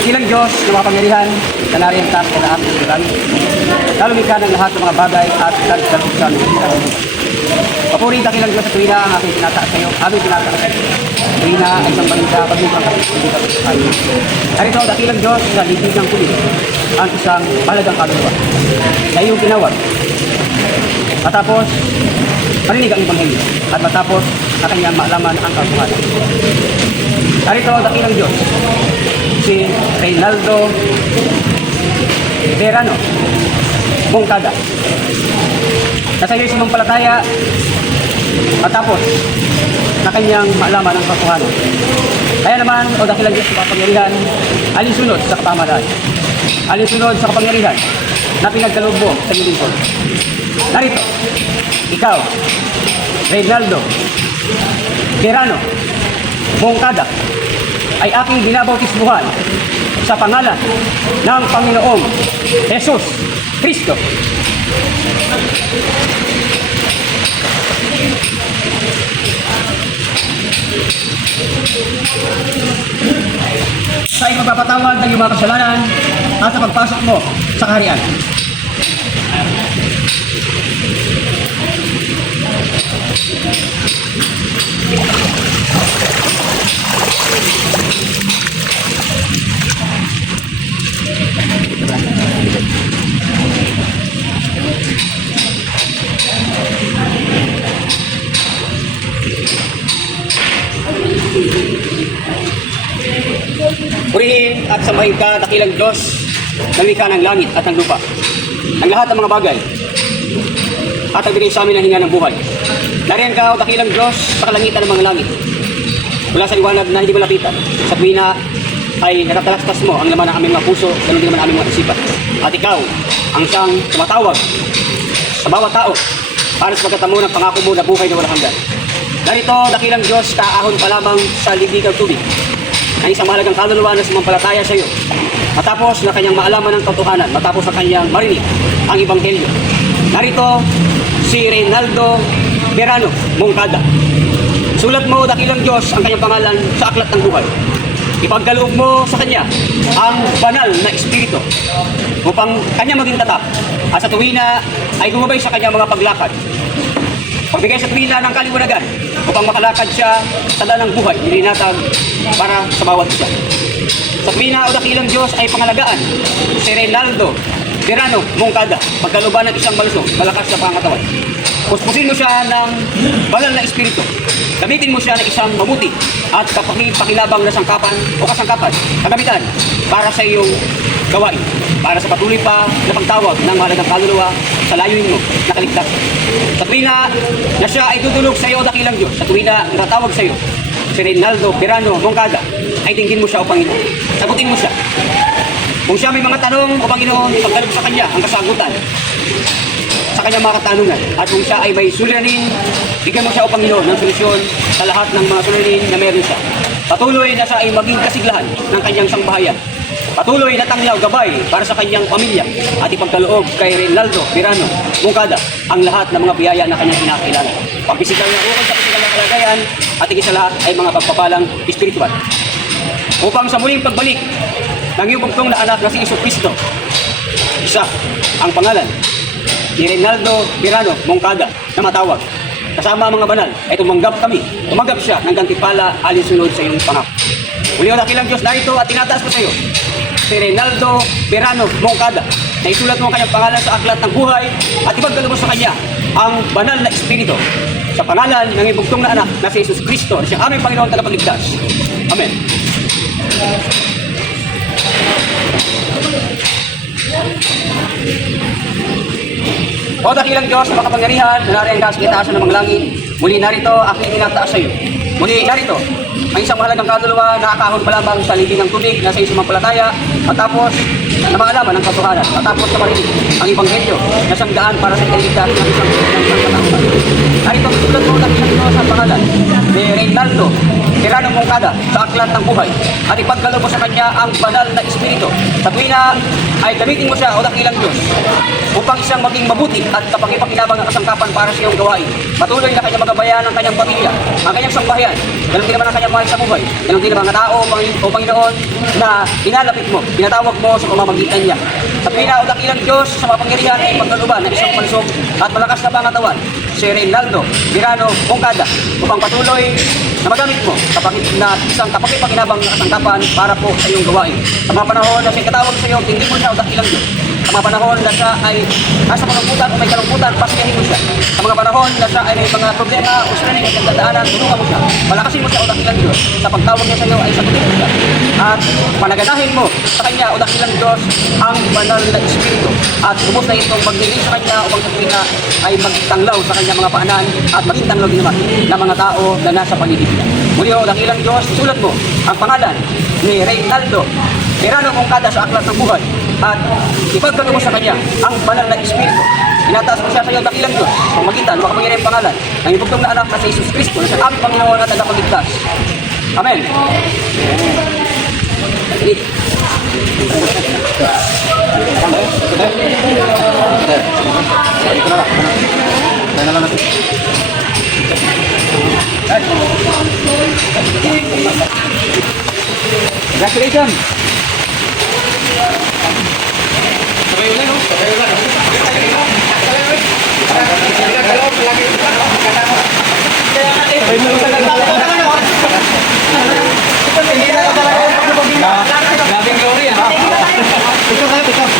Dakilang Diyos na makapangyarihan na nariyan taas ka na ating langit. Lalumikha ng lahat ng mga bagay at nagkalusan ng mga bagay. Papuri dakilang Diyos sa tuwina ang aking tinataas sa iyo, aming tinataas sa iyo. Tuwina ay isang balita, pagmukang kapit. Narito ang dakilang Diyos sa libig ng kulit, ang isang mahalagang kaluluwa na iyong tinawag. Matapos, marinig ang Ebanghelyo at matapos na kanyang maalaman ang katotohanan. Narito ang dakilang Diyos, si Reynaldo Verano Moncada, na sa iyo'y sumampalataya matapos na kanyang maalaman ang katotohanan. Kaya naman, o dakilang Diyos sa kapangyarihan, alinsunod sa kapamahalaan, alinsunod sa kapangyarihan na pinagkaloob mo sa iyong lingkod. Narito, ikaw, Reynaldo Verano Moncada, ay aking binabautismuhan sa pangalan ng Panginoong Jesus Kristo. Sa ipagpapatawad ng iyong mga kasalanan at sa pagpasok mo sa kaharian. Purihin at sambahin ka, dakilang Diyos, na lumikha ng langit at ng lupa, ang lahat ng mga bagay, at nagbigay sa amin ng hinga ng buhay. Nariyan ka, o dakilang Diyos, sa kalangitan ng mga langit, mula sa liwanag na hindi malapitan. Sa tuwina ay nakatalastas mo ang laman ng aming mga puso, ganun din naman aming mga isipan. At ikaw, ang siyang tumatawag sa bawat tao para sa pagkatamo ng pangako mo na buhay na walang hanggan. Narito, dakilang Diyos, kaahon pa lamang sa libig ng tubig, ang isang mahalagang kaluluwa na sumampalataya sa iyo. Matapos na kanyang maalaman ng katotohanan, matapos na kanyang marinig ang Ebanghelyo. Narito, si Reynaldo Verano Moncada. Sulat mo, dakilang Diyos, ang kanyang pangalan sa aklat ng buhay. Ipagkaloob mo sa kanya ang banal na espiritu upang kanya maging tatak at sa tuwina ay gumabay sa kanyang mga paglakad. Pagbigay sa tuwina ng kaliwanagan upang makalakad siya sa daan ng buhay, nilinatag para sa bawat isa. Sa tuwina, o dakilang Diyos, ay pangalagaan si Reynaldo Verano Moncada, pagkaluban ng isang malusog, malakas na pangatawan. Puspusin mo siya ng banal na espiritu. Gamitin mo siya ng isang mabuti at pakilabang na sangkapan o kasangkapan, kagamitan para sa iyong gawain, para sa patuloy pa na pagtawag ng mahalagang kaluluwa sa layunin mo na kaligtas. Sa tuwina na siya ay tutulog sa iyo, dakilang Diyos, sa tuwina na tatawag sa iyo, si Reynaldo Verano Moncada, ay tingin mo siya, o Panginoon. Sagutin mo siya. Kung siya may mga tanong, o Panginoon, ipagkaloob sa kanya ang kasagutan sa kanyang mga katanungan. At kung siya ay may suliranin, bigyan mo siya, o Panginoon, ng solusyon sa lahat ng mga suliranin na meron siya. Patuloy na siya ay maging kasiglahan ng kanyang sangbahayan. Patuloy na tanglaw gabay para sa kanyang pamilya at ipagkaloob kay Reynaldo Verano Moncada ang lahat ng mga biyaya na kanyang kinakilala. Pagpisikal na ukol sa pisikal na kalagayan at higit sa lahat ay mga pagpapalang espiritual. Upang sa muling pagbalik ng iyong bugtong na anak na si Jesucristo, isa ang pangalan ni Reynaldo Verano Moncada na matawag. Kasama ang mga banal ay tumanggap siya ng gantimpala alinsunod sa iyong pangako. Muli, o dakilang Diyos, narito at tinataas ko sa iyo si Reynaldo Verano Moncada, na isulat mo ang kanyang pangalan sa aklat ng buhay at ipagkaloob sa kanya ang banal na espiritu sa pangalan ng ibugtong na anak na si Jesus Kristo, na siyang aming Panginoon tagapagligtas. Amen. O dakilang Diyos na makapangyarihan, na nariyan ka sa kitaasan ng mga langit, muli narito aking tinataas sa iyo. Muli narito ang isang mahalagang kaluluwa na akahon pa lamang sa libing ng tubig na sa isang mampalataya, matapos na maalaman ng katotohanan, matapos na marinig ang Ebanghelyo na siyang daan para sa kaligtasan ng isang katauhan. Narito ang sulat mo, dakilang Diyos, ang pangalan ni Reynaldo tirano mong kada sa aklat ng buhay at ipagkaloob mo sa kanya ang banal na espiritu. Sa tuwina ay gamitin mo siya o dakilang Diyos upang siyang maging mabuti at kapakipakinabang ng kasangkapan para sa iyong gawain. Patuloy na kanyang magabayan ang kanyang pamilya, ang kanyang sambahayan, ganun din naman ang kanyang mahal sa buhay, ganun din naman ang tao o Panginoon na inalapit mo, tinatawag mo sa pamamagitan niya. Sa tuwina o dakilang Diyos sa mapangyarihan ay pagkaluban ng isang pansog at malakas na pangatawan, si Reynaldo Mirano Moncada, upang patuloy na magamit mo na isang kapakipakinabang na kasangkapan para po sa iyong gawain. Sa mga panahon na siya'y katawag sa iyo, hindi mo siya o dakilang Diyos. Sa mga panahon na siya ay nasa kalungkutan o may kalungkutan, pasiyahin mo siya. Sa mga panahon na siya ay may mga problema o surinig at nagdadaanan, tulungan mo siya. Palakasin mo siya o dakilang Diyos. Sa pagtawag niya sa iyo ay sagutin mo siya. At panaganahin mo sa kanya o dakilang Diyos ang banal na espiritu. At ubos na itong magdilig sa kanya upang sa tuwina ay magtanglaw sa kanyang mga paanan at maging tanglaw din naman ng mga tao na nasa paligid niya. Muli o dakilang Diyos, sulat mo ang pangalan ni Reynaldo Mirano Moncada sa aklat ng buhay at ipagkaloob mo sa kanya ang banal na espiritu. Inataas mo siya sa iyo dakilang Diyos, pamagitan, makapangyarihan pangalan ng ibugtong na anak na sa Jesus Cristo na sa aming Panginoon at tagapagligtas. Amen. Congratulations! Grabing glory, ha? Ito kayo, ito.